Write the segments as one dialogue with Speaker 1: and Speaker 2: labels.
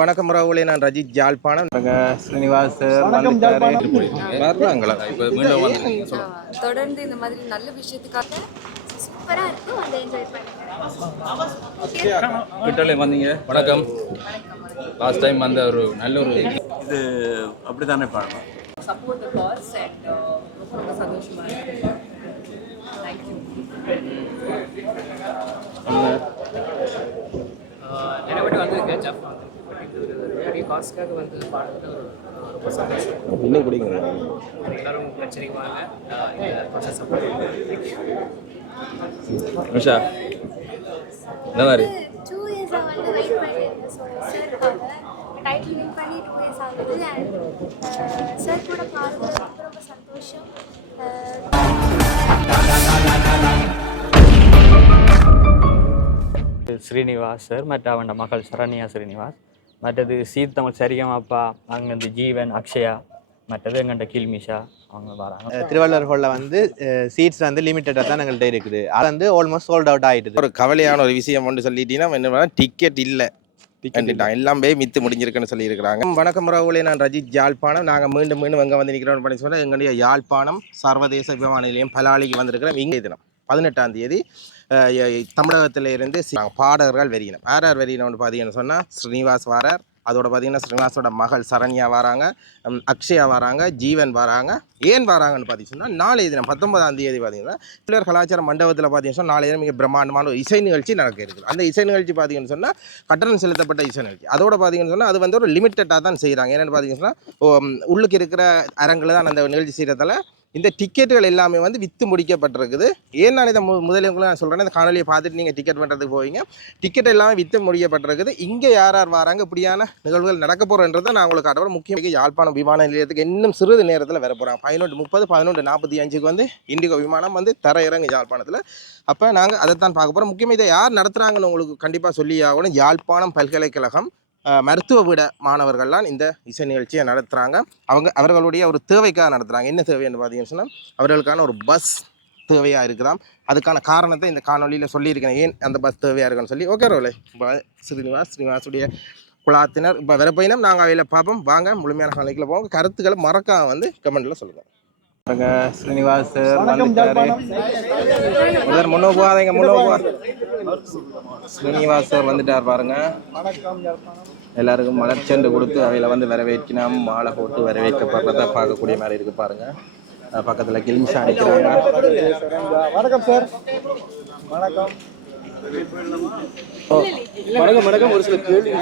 Speaker 1: வணக்கம். ராகுலே நான் ரஜித் ஜாழ்ப்பாணம். ஸ்ரீனிவாஸ்
Speaker 2: வணக்கம்,
Speaker 1: வர்றாங்களா இப்போ மீண்டும்
Speaker 3: தொடர்ந்து இந்த மாதிரி நல்ல விஷயத்துக்காக
Speaker 4: சூப்பராக இருக்கும் அதை என்ஜாய் பண்ணுங்க.
Speaker 5: கிட்டலே வந்தீங்க. வணக்கம். லாஸ்ட் டைம் வந்த ஒரு நல்ல ஒரு
Speaker 2: இது. அப்படித்தானே பாடணும்
Speaker 3: சப்போர்ட் த காஸ் அண்ட் ரொம்ப ரொம்ப சந்தோஷமா இருக்கு. தேங்க்யூ
Speaker 6: நிறைய வாட்டி வந்திருக்கேன் ஜப் வந்து பட் இது காஸ்க்காக வந்து பாடுறது ஒரு ரொம்ப சந்தோஷம். எல்லாரும் பிரச்சனைக்கு வாங்க. சப்போர்ட்
Speaker 5: நிஷா இந்த மாதிரி?
Speaker 4: டூ இயர்ஸாக வந்து வெயிட் பண்ணியிருந்தேன் சார்க்காக டைட்டில் வின் பண்ணி டூ இயர்ஸ் ஆகுது. அண்ட் சார் கூட பாடுறது ரொம்ப ரொம்ப சந்தோஷம். அஹ்
Speaker 7: ஸ்ரீனிவாஸ் சார் மற்ற அவன் மகள் சரண்யா ஸ்ரீனிவாஸ். மற்றது சீத் தமிழ் சரிகமாப்பா அங்கேருந்து ஜீவன் அக்ஷயா மற்றது எங்கள்கிட்ட கில்மிஷா அவங்க வராங்க.
Speaker 8: திருவள்ளுவர் ஹாலில் வந்து சீட்ஸ் வந்து லிமிட்டடாக தான் எங்கள்கிட்ட இருக்குது. அது வந்து ஆல்மோஸ்ட் சோல்ட் அவுட் ஆகிட்டுது
Speaker 1: ஒரு கவலையான ஒரு விஷயம் ஒன்று சொல்லிட்டீங்கன்னா என்ன டிக்கெட் இல்லை. எல்லாம் போய் மித்து முடிஞ்சிருக்குன்னு சொல்லியிருக்கிறாங்க. வணக்கம் ராகுலே நான் ரஜித் யாழ்ப்பாணம். நாங்கள் மீண்டும் மீண்டும் எங்கே வந்து நிற்கிறோம் பண்ணி சொன்னால் எங்களுடைய யாழ்ப்பாணம் சர்வதேச விமான நிலையம் பலாலிக்கு வந்திருக்கிறோம் இங்கே தினம். பதினெட்டாம் தேதி தமிழகத்தில் இருந்து பாடகர்கள் வெறியினம் யார் யார் வெறியினம்னு பார்த்தீங்கன்னு சொன்னால் ஸ்ரீனிவாஸ் வாரார். அதோட பார்த்தீங்கன்னா ஸ்ரீனிவாஸோட மகள் சரண்யா வராங்க. அக்ஷயா வராங்க ஜீவன் வராங்க. ஏன் வராங்கன்னு பார்த்தீங்கன்னா நாளைய தினம் பத்தொன்பதாம் தேதி பார்த்தீங்கன்னா பிள்ளையர் கலாச்சார மண்டபத்தில் பார்த்தீங்கன்னா நாளைய தினம் மிக பிரம்மாண்டமான ஒரு இசை நிகழ்ச்சி நடக்க இருக்குது. அந்த இசை நிகழ்ச்சி பார்த்தீங்கன்னு சொன்னால் கட்டணம் செலுத்தப்பட்ட இசை நிகழ்ச்சி. அதோட பார்த்தீங்கன்னு சொன்னால் அது வந்து ஒரு லிமிட்டடாக தான் செய்கிறாங்க என்னென்னு பார்த்தீங்கன்னா உள்ளுக்கு இருக்கிற அரங்கில் தான் அந்த நிகழ்ச்சி செய்கிறதால இந்த டிக்கெட்டுகள் எல்லாமே வந்து விற்று முடிக்கப்பட்டிருக்குது. ஏன் நான் இதை மு முதலில் உங்களுக்கு நான் சொல்கிறேன் இந்த காணொலியை பார்த்துட்டு நீங்கள் டிக்கெட் பண்ணுறதுக்கு போவீங்க. டிக்கெட் எல்லாமே விற்று முடிக்கப்பட்டிருக்குது. இங்கே யார் யார் வராங்க இப்படியான நிகழ்வுகள் நடக்க போகிறன்றதை நான் உங்களுக்கு அடவர் முக்கியமாக யாழ்ப்பாணம் விமான நிலையத்துக்கு இன்னும் சிறிது நேரத்தில் வர போகிறாங்க பதினொன்று முப்பது பதினொன்று நாற்பத்தி அஞ்சுக்கு வந்து இண்டிகோ விமானம் வந்து தர இறங்கு யாழ்ப்பாணத்தில். அப்போ நாங்கள் அதைத்தான் பார்க்க போகிறோம் முக்கியமாக இதை யார் நடத்துகிறாங்கன்னு உங்களுக்கு கண்டிப்பாக சொல்லி ஆகணும். யாழ்ப்பாணம் பல்கலைக்கழகம் மருத்துவ விட மாணவர்கள்லாம் இந்த இசை நிகழ்ச்சியை நடத்துகிறாங்க அவங்க அவர்களுடைய ஒரு தேவைக்காக நடத்துகிறாங்க என்ன தேவைன்னு பார்த்தீங்கன்னு சொன்னால் அவர்களுக்கான ஒரு பஸ் தேவையாக இருக்குதாம். அதுக்கான காரணத்தை இந்த காணொலியில் சொல்லியிருக்கேன் ஏன் அந்த பஸ் தேவையாக இருக்குன்னு சொல்லி. ஓகே ரோலே. இப்போ ஸ்ரீனிவாஸ் ஸ்ரீனிவாசுடைய குழாத்தினர். இப்போ வரப்போயினும் நாங்கள் அவையில் பார்ப்போம். வாங்க முழுமையான காலைக்குள்ள போவோம். கருத்துக்களை மறக்காம வந்து கமெண்ட்டில் சொல்லுங்கள்
Speaker 8: பாருங்க ஸ்ரீனிவாஸ்
Speaker 2: வணக்கம், ஜாழ்ப்பாணம்.
Speaker 1: முதல் முன்னோ போகாதீங்க முன்னோ போகாத ஸ்ரீனிவாஸ் சார் வந்துட்டார் பாருங்க. எல்லாருக்கும் மலர்ச்செண்டு கொடுத்து அவையில் வந்து வரவேற்கணும் மாலை போட்டு வரவேற்கப்படுறத பார்க்கக்கூடிய மாதிரி இருக்கு பாருங்க. அஹ் பக்கத்துல கில்மிஷா நிற்கிறாங்க
Speaker 2: வணக்கம் சார். வணக்கம்.
Speaker 1: வணக்கம் வணக்கம். ஒரு சில கேள்வி.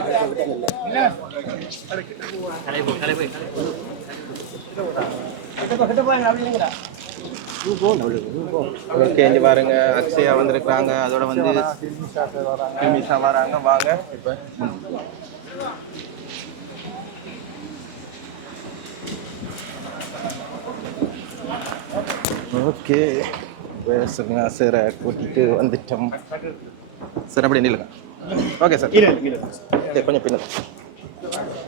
Speaker 1: ஓகே இங்க பாருங்க. அக்ஷயா வந்திருக்கிறாங்க. அதோட வந்து கில்மிஷா வராங்க. வாங்க. இப்போ. ஓகே. சரிங்க சார் கூட்டிட்டு வந்துட்டோம். சார் அப்படி நில்லுங்க. Okay sir. கொஞ்சம் பின்னுக்கு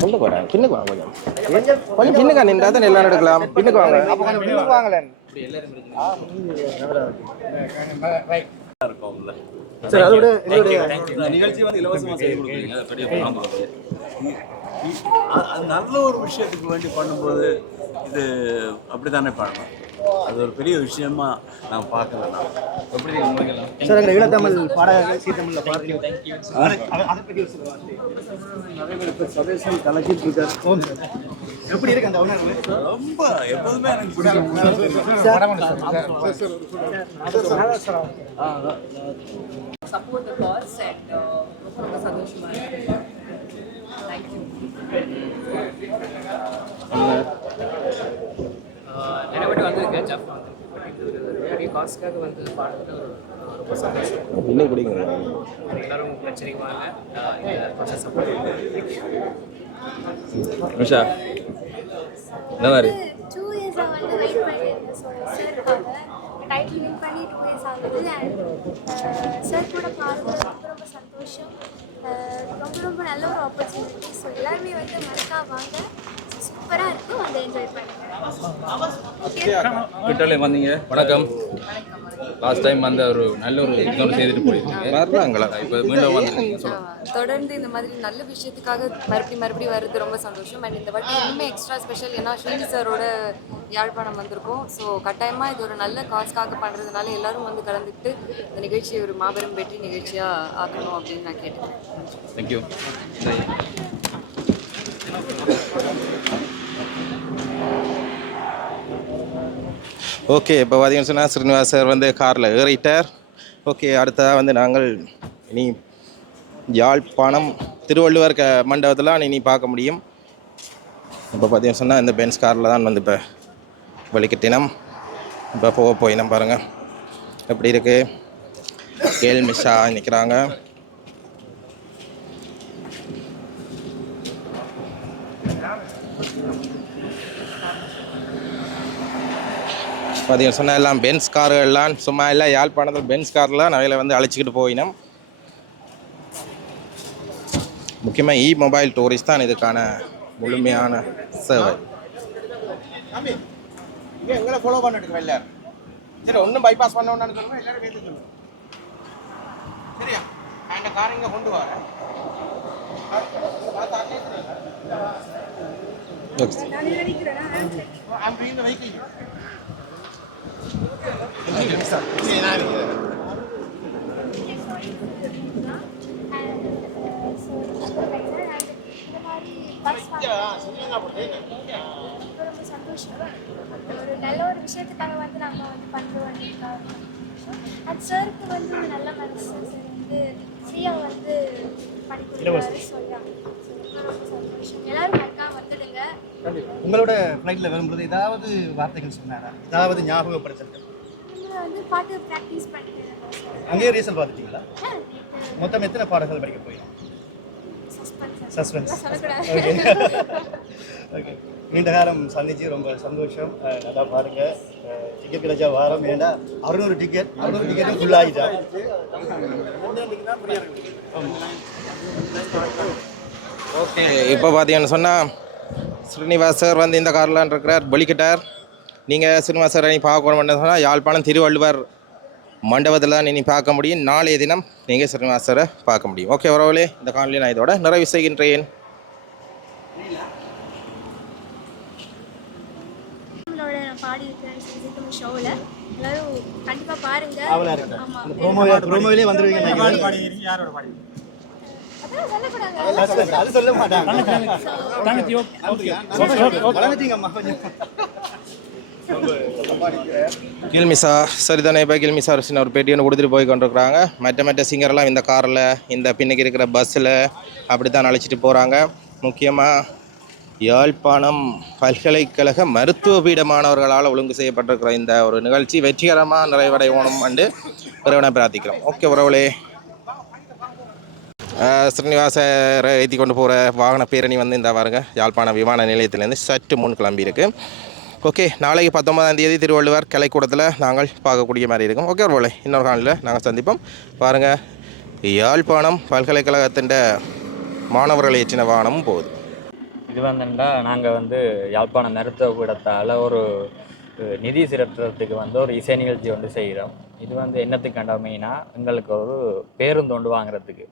Speaker 1: பின்னுக்கு வரேன் பின்னுக்கு வாங்க கொஞ்சம். கொஞ்சம் பின்னுக்கா நின்றா தான் எல்லாரும் எடுக்கலாம். பின்னுக்கு வாங்க.
Speaker 2: சார் அதோட
Speaker 5: நிகழ்ச்சி வந்து இலவசமாக செய்து கொடுக்குறீங்க. அது பெரிய பணம்
Speaker 2: அது நல்ல ஒரு விஷயத்துக்கு வேண்டி பண்ணும்போது இது அப்படித்தானே பாடணும் அது ஒரு பெரிய விஷயமா நான் பார்க்கல நான்
Speaker 5: எப்படி
Speaker 2: சார் எங்கள் ஈழத்தமிழ் பாடகர்கள் சீத்தமிழில் பார்த்து நிறைய பேர் இப்போ சதேசம் கலக்கிட்டு இருக்காரு. எப்படி இருக்கு அந்த உணர்வு? ரொம்ப எப்போதுமே எனக்கு
Speaker 3: சப்போர்ட் த காஸ் அண்ட் ரொம்ப ரொம்ப சந்தோஷமா இருக்கு. தேங்க்யூ
Speaker 6: நிறைய வாட்டி வந்திருக்கேன் ஜப் வந்து. பாடுறது ஒரு ரொம்ப சந்தோஷம்.
Speaker 1: இன்னும் குடிங்க
Speaker 6: எல்லாரும் பிரச்சனைக்கு வாங்க. ப்ராசஸ் சப்போர்ட்
Speaker 5: நிஷா இந்த மாதிரி
Speaker 4: டூ இயர்ஸாக வந்து வெயிட் பண்ணியிருந்தேன் ஸோ சார்க்காக டைட்டில் வின் பண்ணி டூ இயர்ஸ் ஆகுது அண்ட் சார் கூட பாடுறது ரொம்ப ரொம்ப சந்தோஷம் ரொம்ப ரொம்ப நல்ல ஒரு ஆப்பர்ச்சுனிட்டி ஸோ எல்லாருமே வந்து மறக்கா வாங்க சூப்பராக இருக்கும் அதை என்ஜாய் பண்ணுங்க
Speaker 5: கிட்டலே வந்தீங்க வணக்கம்
Speaker 3: வணக்கம்
Speaker 5: லாஸ்ட் டைம் வந்து ஒரு நல்ல ஒரு இதோட செய்துட்டு போயிருக்கீங்க
Speaker 1: வர்றாங்களா
Speaker 5: இப்போ மீண்டும்
Speaker 3: ஆஹ் தொடர்ந்து இந்த மாதிரி நல்ல விஷயத்துக்காக மறுபடியும் மறுபடியும் வர்றது ரொம்ப சந்தோஷம். அண்ட் இந்த வாட்டி இன்னுமே எக்ஸ்ட்ரா ஸ்பெஷல் ஏன்னா ஸ்ரீனி சாரோட யாழ்ப்பாணம் வந்திருக்கோம். ஸோ கட்டாயமாக இது ஒரு நல்ல காஸ்க்காக பண்ணுறதுனால எல்லாரும் வந்து கலந்துக்கிட்டு இந்த நிகழ்ச்சியை ஒரு மாபெரும் வெற்றி நிகழ்ச்சியாக ஆக்கணும் அப்படின்னு நான் கேட்டுக்கிறேன்.
Speaker 5: தேங்க்யூ
Speaker 1: ஓகே இப்போ பார்த்தீங்கன்னு சொன்னால் ஸ்ரீனிவாஸ் சார் வந்து காரில் ஏறிட்டார். ஓகே அடுத்ததாக வந்து நாங்கள் இனி யாழ்ப்பாணம் திருவள்ளுவர் க மண்டபத்தில் இனி பார்க்க முடியும். இப்போ பார்த்தீங்கன்னு சொன்னால் இந்த பென்ஸ் காரில் தான் வந்து இப்போ வலிக்கட்டினம் இப்போ போக போயினம் பாருங்கள் எப்படி இருக்குது கேள் மிஷா நிற்கிறாங்க பார்த்தீங்கன்னு சொன்னால் எல்லாம் பென்ஸ் கார்கள்லாம் சும்மா எல்லாம் யாழ்ப்பாணத்தில் பென்ஸ் கார்லாம் நிறைய வந்து அழைச்சிக்கிட்டு போயினோம். முக்கியமாக இ மொபைல் டூரிஸ்ட் தான் இதுக்கான முழுமையான சேவை. எங்களை ஃபாலோ பண்ணிட்டு வெளில சரி ஒன்றும் பைபாஸ் பண்ண ஒன்று சொல்லுங்க எல்லாரும் பேச சொல்லுங்க சரியா? அந்த கார் இங்கே கொண்டு வரேன்
Speaker 4: இந்த மாதிரி பஸ் ரொம்ப சந்தோஷம் ஒரு நல்ல ஒரு விஷயத்துக்காக வந்து நம்ம வந்து பண்ணுறோம் அண்ட் சாருக்கு வந்து ஒரு நல்ல மனசு சார் வந்து ஃப்ரீயாக வந்து பண்ணி கொடுக்குறாரு சொல்லலாம் ரொம்ப சந்தோஷம் எல்லாரும் வந்துடுங்க.
Speaker 9: உங்களோட ஃப்ளைட்டில் வரும்போது ஏதாவது வார்த்தைகள் சொன்னாரா? ஏதாவது ஞாபகப்படுத்தல்
Speaker 4: நம்ம வந்து பாட்டு ப்ராக்டிஸ் பண்ணிட்டு இருந்தோம் சார்
Speaker 9: அங்கேயே ரீசல் பார்த்துட்டீங்களா? மொத்தம் எத்தனை பாடல்கள் படிக்க போயிடும் சஸ்பென்ஸ்
Speaker 4: சொல்லக்கூடாது.
Speaker 9: ஓகே. நீண்ட காலம் சந்திச்சு ரொம்ப சந்தோஷம். நல்லா பாருங்க. டிக்கெட் கிடைச்சா வாரம். வேண்டா அறுநூறு டிக்கெட் அறுநூறு டிக்கெட்டும் ஃபுல் ஆகிட்டா
Speaker 1: ஓகே இப்போ பார்த்தீங்கன்னு சொன்னால் ஸ்ரீனிவாஸ் சார் வந்து இந்த கார்லாம் இருக்கிறார். பலிக்கிட்டார். நீங்கள் ஸ்ரீனிவாஸ் சார் நீ பார்க்கணும்னு சொன்னால் யாழ்ப்பாணம் திருவள்ளுவர் மண்டபத்தில் தான் இனி பார்க்க முடியும். நாளைய தினம் நீங்கள் ஸ்ரீனிவாஸ் சாரை பார்க்க முடியும். ஓகே உறவுகளே இந்த காணொலி நான் இதோட நிறைவு செய்கின்றேன்.
Speaker 4: பாடி ஷோவில் எல்லாரும் கண்டிப்பாக பாருங்க.
Speaker 9: அவளா இருக்கு?
Speaker 4: ஆமாம்
Speaker 9: அந்த ப்ரோமோ ப்ரோமோவிலே வந்துருவீங்க
Speaker 4: அதான் சொல்லக்கூடாது
Speaker 9: Suspense. அது சொல்ல மாட்டாங்க
Speaker 1: கில்மிசா சரிதானே இப்போ கில்மிசா அரசின் ஒரு பேட்டி கொடுத்துட்டு போய் கொண்டிருக்கிறாங்க. மற்ற மற்ற சிங்கரெல்லாம் இந்த காரில் இந்த பின்னுக்கு இருக்கிற பஸ்ஸில் அப்படி தான் அழைச்சிட்டு போகிறாங்க முக்கியமாக யாழ்ப்பாணம் பல்கலைக்கழக மருத்துவ பீட மாணவர்களால் ஒழுங்கு செய்யப்பட்டிருக்கிற இந்த ஒரு நிகழ்ச்சி வெற்றிகரமாக நிறைவடையணும் என்று இறைவனை பிரார்த்திக்கிறோம். ஓகே உறவுலே ஸ்ரீனிவாசரை ஏற்றி கொண்டு போகிற வாகன பேரணி வந்து இந்த பாருங்க யாழ்ப்பாணம் விமான நிலையத்திலேருந்து சற்று முன் கிளம்பியிருக்கு ஓகே நாளைக்கு பத்தொன்பதாம் தேதி திருவள்ளுவர் கலைக்கூடத்தில் நாங்கள் பார்க்கக்கூடிய மாதிரி இருக்கும் ஓகே போல இன்னொரு காலையில் நாங்கள் சந்திப்போம் பாருங்கள் யாழ்ப்பாணம் பல்கலைக்கழகத்தின் மாணவர்களை ஏற்றின வாகனமும் போகுது
Speaker 7: இது வந்துட்டா நாங்கள் வந்து யாழ்ப்பாணம் மருத்துவ கூடத்தால் ஒரு நிதி திரட்டுறதுக்கு வந்து ஒரு இசை நிகழ்ச்சி வந்து செய்கிறோம் இது வந்து என்னத்துக்கு மெயினாக எங்களுக்கு ஒரு பேருந்து ஒன்று வாங்குறதுக்கு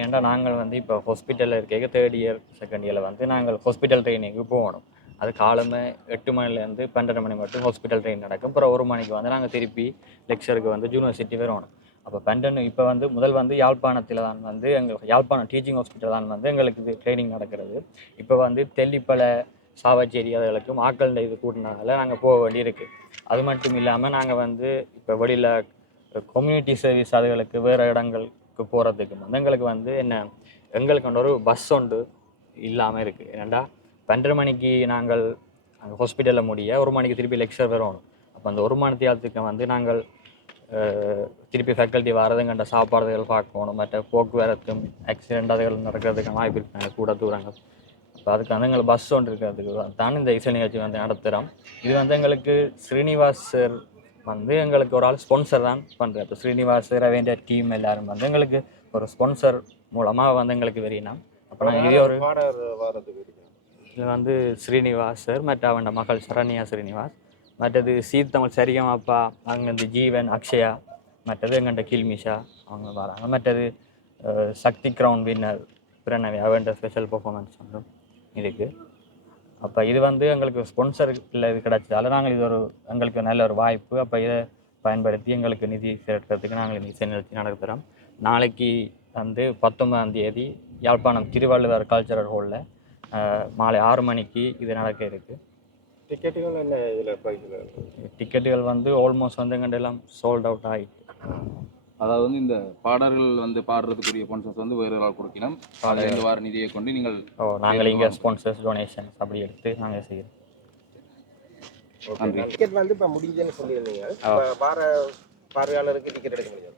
Speaker 7: ஏன்டா நாங்கள் வந்து இப்போ ஹாஸ்பிட்டலில் இருக்க தேர்ட் இயர் செகண்ட் இயரில் வந்து நாங்கள் ஹாஸ்பிட்டல் ட்ரைனிங்க்கு போகணும். அது காலமே எட்டு மணிலேருந்து பன்னெண்டு மணி மட்டும் ஹாஸ்பிட்டல் ட்ரெயின் நடக்கும். அப்புறம் ஒரு மணிக்கு வந்து நாங்கள் திருப்பி லெக்சருக்கு வந்து யூனிவர்சிட்டி வரணும். அப்போ பன்னெண்டு இப்போ வந்து முதல் வந்து யாழ்ப்பாணத்தில் தான் வந்து எங்கள் யாழ்ப்பாணம் டீச்சிங் ஹாஸ்பிட்டல் தான் வந்து எங்களுக்கு இது ட்ரைனிங் நடக்கிறது. இப்போ வந்து தெல்லிப்பல சாவச்சேரி அதுகளுக்கு மாக்கள் இது கூட்டினால நாங்கள் போக வேண்டியிருக்கு. அது மட்டும் இல்லாமல் நாங்கள் வந்து இப்போ வெளியில் கம்யூனிட்டி சர்வீஸ் அதுகளுக்கு வேறு இடங்கள் போகிறதுக்கு மதங்களுக்கு எங்களுக்கு வந்து என்ன எங்களுக்கு ஒரு பஸ் ஒன்று இல்லாமல் இருக்குது ஏன்டா பன்னெண்டு மணிக்கு நாங்கள் அங்கே ஹாஸ்பிட்டலில் முடிய ஒரு மணிக்கு திருப்பி லெக்சர் வரணும் அப்போ அந்த ஒரு மணி நேரத்துக்கு வந்து நாங்கள் திருப்பி ஃபேக்கல்ட்டி வரதுங்கண்ட சாப்பாடுகள் பார்க்கணும் மற்ற போக்குவரத்தும் ஆக்சிடென்ட் அதுகள் நடக்கிறதுக்கு வாய்ப்பு இருக்காங்க கூட தூரங்கள் இப்போ அதுக்கு வந்து எங்களுக்கு பஸ் ஒன்று இருக்கிறதுக்கு தான் இந்த இசை நிகழ்ச்சி வந்து நடத்துகிறோம் இது வந்து எங்களுக்கு ஸ்ரீனிவாசர் சார் வந்து எங்களுக்கு ஒரு ஆள் ஸ்பான்சர் தான் பண்ணுறாரு இப்போ ஸ்ரீனிவாஸ் சார் வேண்டிய டீம் எல்லாரும் வந்து எங்களுக்கு ஒரு ஸ்பான்சர் மூலமாக வந்து எங்களுக்கு வெறியினோம் அப்போ நாங்கள் இதே ஒரு இதில் வந்து ஸ்ரீனிவாஸ் சார் மற்ற அவன் மகள் சரண்யா ஸ்ரீனிவாஸ். மற்றது சீத் தமிழ் சரிகமாப்பா அங்கேருந்து ஜீவன் அக்ஷயா மற்றது எங்கள்கிட்ட கில்மிஷா அவங்க வராங்க. மற்றது சக்தி கிரவுண்ட் வின்னர் பிரணவி அவன்ற ஸ்பெஷல் பெர்ஃபார்மன்ஸ் வந்தும் இருக்குது அப்போ இது வந்து எங்களுக்கு ஸ்பான்சர் இல்லை இது கிடச்சதால நாங்கள் இது ஒரு எங்களுக்கு நல்ல ஒரு வாய்ப்பு. அப்போ இதை பயன்படுத்தி எங்களுக்கு நிதி திரட்டுறதுக்கு நாங்கள் இசை நிகழ்ச்சி நடத்துகிறோம் நாளைக்கு வந்து பத்தொன்பதாம் தேதி யாழ்ப்பாணம் திருவள்ளுவர் கல்ச்சரல் ஹாலில் மாலை ஆறு மணிக்கு இது நடக்க இருக்குது
Speaker 1: டிக்கெட்டுகள் என்ன இதில்
Speaker 7: டிக்கெட்டுகள் வந்து ஆல்மோஸ்ட் வந்து எங்கள்ட்ட எல்லாம் சோல்ட் அவுட் ஆகிட்டு
Speaker 5: அதாவது வந்து இந்த பாடல்கள் வந்து பாடுறதுக்குரிய ஸ்பான்சர்ஸ் வந்து வேறு ஆள் கொடுக்கணும்? அதில் இந்த வார நிதியை கொண்டு நீங்கள்
Speaker 7: ஓ நாங்கள் இங்கே ஸ்பான்சர்ஸ் டொனேஷன்ஸ் அப்படி எடுத்து நாங்கள் செய்கிறோம்.
Speaker 5: நன்றி.
Speaker 1: டிக்கெட் வந்து இப்போ முடியுதுன்னு சொல்லியிருந்தீங்க. இப்போ பார பார்வையாளருக்கு டிக்கெட் எடுக்க முடியாது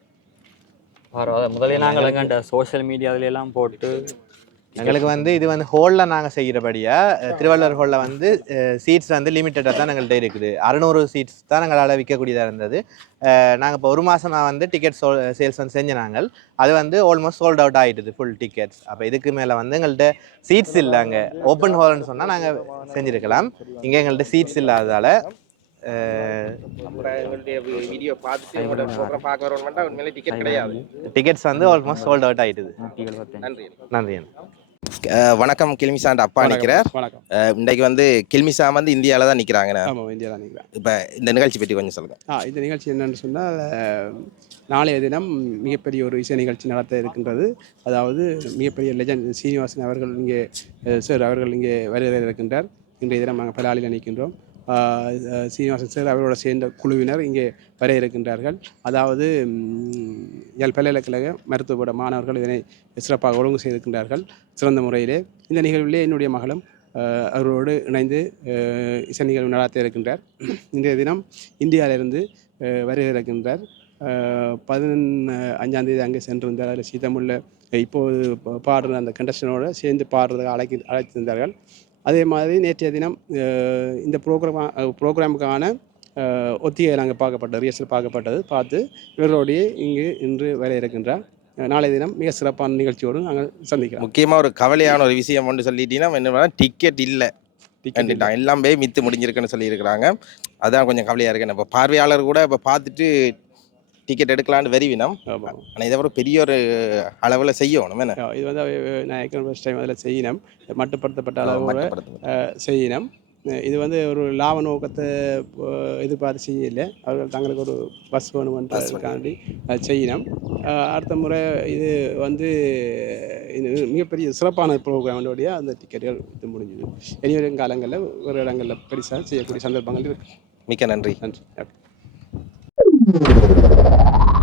Speaker 7: பரவாயில்ல முதல்ல நாங்கள் எங்கள்கிட்ட சோஷியல் மீடியாவில எல்லாம் போட்டு
Speaker 8: எங்களுக்கு வந்து இது வந்து ஹோலில் நாங்கள் செய்கிறபடியாக திருவள்ளுவர் ஹோலில் வந்து சீட்ஸ் வந்து லிமிட்டடாக தான் எங்கள்கிட்ட இருக்குது. அறுநூறு சீட்ஸ் தான் எங்களால் விற்கக்கூடியதாக இருந்தது. நாங்கள் இப்போ ஒரு மாதமாக வந்து டிக்கெட் சோ சேல்ஸ் வந்து செஞ்ச நாங்கள். அது வந்து ஆல்மோஸ்ட் சோல்ட் அவுட் ஆகிட்டுது ஃபுல் டிக்கெட்ஸ் அப்போ இதுக்கு மேலே வந்து எங்கள்கிட்ட சீட்ஸ் இல்லை அங்கே ஓப்பன் ஹால்னு சொன்னால் நாங்கள் செஞ்சுருக்கலாம். இங்கே எங்கள்கிட்ட சீட்ஸ் இல்லாததால் டிக்கெட்ஸ் வந்து ஆல்மோஸ்ட் சோல்ட் அவுட்
Speaker 7: எழுபத்தஞ்சு
Speaker 1: நன்றி
Speaker 8: நன்றி
Speaker 1: வணக்கம் கில்மிசாண்ட் அப்பா நிற்கிறார்
Speaker 10: வணக்கம்.
Speaker 1: இன்றைக்கு வந்து கில்மிசா வந்து இந்தியாவில் தான் நிற்கிறாங்கண்ணே
Speaker 10: ஆமாம் இந்தியா தான் நினைக்கிறேன்
Speaker 1: இப்போ இந்த நிகழ்ச்சி பற்றி கொஞ்சம் சொல்லுங்கள்
Speaker 10: ஆ இந்த நிகழ்ச்சி என்னன்னு சொன்னால் நாளைய தினம் மிகப்பெரிய ஒரு இசை நிகழ்ச்சி நடத்த இருக்கின்றது. அதாவது மிகப்பெரிய லெஜண்ட் சீனிவாசன் அவர்கள் இங்கே சார் அவர்கள் இங்கே வருகை இருக்கின்றார் இன்றைய தினம் நாங்கள் பலாலில் நிற்கின்றோம். சீனிவாசன் சார் அவரோட சேர்ந்த குழுவினர் இங்கே வர இருக்கின்றார்கள். அதாவது எல் பல்கலைக்கழக மருத்துவப்பட மாணவர்கள் இதனை சிறப்பாக ஒழுங்கு செய்திருக்கின்றார்கள் சிறந்த முறையிலே. இந்த நிகழ்விலே என்னுடைய மகளும் அவரோடு இணைந்து இசை நிகழ்வு நடாத்த இருக்கின்றார். இன்றைய தினம் இந்தியாவிலிருந்து அஹ், வருகை இருக்கின்றார். பதினொன்று அஞ்சாந்தேதி அங்கே சென்றிருந்தார். அதில் சீதமுள்ள இப்போது பா- பாடுற அந்த கண்டஸ்டனோடு சேர்ந்து பாடுறதுக்கு அழைக்கி அழைத்திருந்தார்கள். அதே மாதிரி நேற்றைய தினம் இந்த ப்ரோக்ராம் ப்ரோக்ராமுக்கான ஒத்திகை நாங்கள் பார்க்கப்பட்டது ரிஹர்சல் பார்க்கப்பட்டது. பார்த்து இவர்களோடையே இங்கு இன்று வர இருக்கின்றார். நாளைய தினம் மிக சிறப்பான நிகழ்ச்சியோடு நாங்கள் சந்திக்கிறோம்.
Speaker 1: முக்கியமாக ஒரு கவலையான ஒரு விஷயம் ஒன்று சொல்லிட்டீங்கன்னா என்ன டிக்கெட் இல்லை. எல்லாம் போய் மித்து முடிஞ்சிருக்குன்னு சொல்லியிருக்கிறாங்க. அதான் கொஞ்சம் கவலையாக இருக்கு. இப்போ பார்வையாளர் கூட இப்போ பார்த்துட்டு டிக்கெட் எடுக்கலான்னு வெறிவினம் ஆனால் இதை ஒரு பெரிய ஒரு அளவில் செய்யணும். என்ன?
Speaker 10: இது வந்து நான் ஏற்கனவே ஃபஸ்ட் டைம் அதில் செய்யணும். மட்டுப்படுத்தப்பட்ட அளவோட செய்யணும். இது வந்து ஒரு லாப நோக்கத்தை எதிர்பார்த்து செய்யல அவர்கள் தங்களுக்கு ஒரு பஸ் வேணுமென்றதுக்காண்டி செய்யணும். அடுத்த முறை இது வந்து இது மிகப்பெரிய சிறப்பான ப்ரோக்ராமோடைய அந்த டிக்கெட்டுகள் இது முடிஞ்சுது. இனி வரும் காலங்களில் ஒரு இடங்களில் பெருசாக செய்யக்கூடிய சந்தர்ப்பங்கள் இருக்குது
Speaker 1: மிக்க நன்றி.
Speaker 10: நன்றி. Thank you.